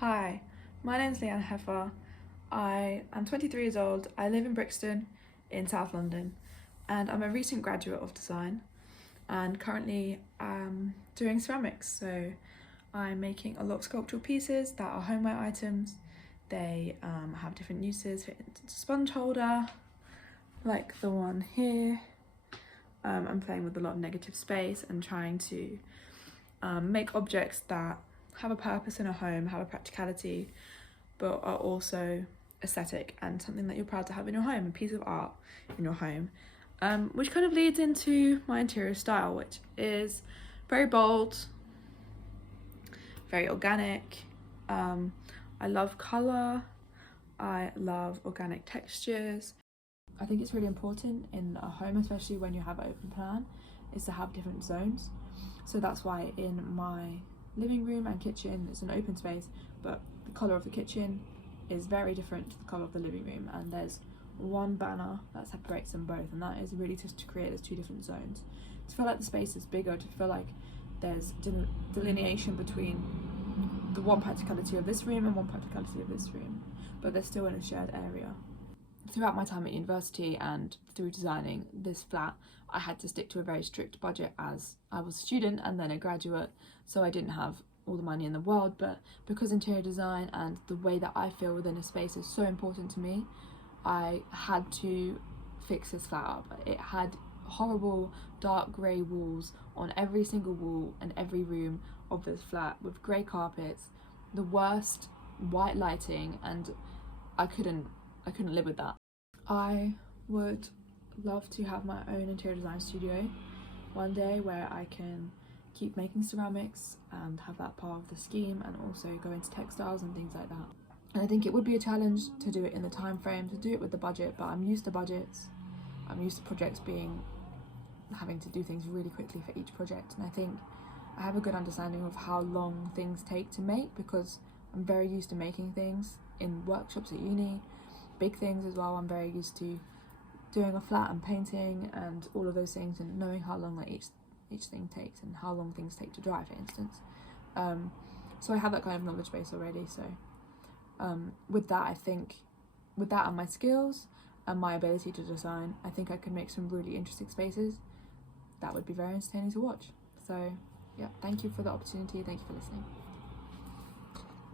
Hi, my name's leanna Heffer. I am 23 years old. I live in Brixton in South London and I'm a recent graduate of design and currently doing ceramics. So I'm making a lot of sculptural pieces that are homeware items. They have different uses, fit into a sponge holder like the one here. I'm playing with a lot of negative space and trying to make objects that have a purpose in a home, have a practicality, but are also aesthetic and something that you're proud to have in your home, a piece of art in your home. Which kind of leads into my interior style, which is very bold, very organic. I love colour, I love organic textures. I think it's really important in a home, especially when you have an open plan, is to have different zones. So that's why in my living room and kitchen it's an open space, but the colour of the kitchen is very different to the colour of the living room, and there's one banner that separates them both, and that is really just to create those two different zones. To feel like the space is bigger, to feel like there's delineation between the one practicality of this room and one practicality of this room, but they're still in a shared area. Throughout my time at university and through designing this flat, I had to stick to a very strict budget as I was a student and then a graduate, so I didn't have all the money in the world. But because interior design and the way that I feel within a space is so important to me, I had to fix this flat up. It had horrible dark grey walls on every single wall and every room of this flat, with grey carpets, the worst white lighting, and I couldn't live with that. I would love to have my own interior design studio one day where I can keep making ceramics and have that part of the scheme, and also go into textiles and things like that. And I think it would be a challenge to do it in the time frame, to do it with the budget, but I'm used to budgets. I'm used to projects having to do things really quickly for each project, and I think I have a good understanding of how long things take to make because I'm very used to making things in workshops at uni, big things as well. I'm very used to doing a flat and painting and all of those things, and knowing how long that each thing takes and how long things take to dry, for instance. So I have that kind of knowledge base already. So with that, I think with that and my skills and my ability to design, I think I could make some really interesting spaces that would be very entertaining to watch. So yeah, thank you for the opportunity, thank you for listening.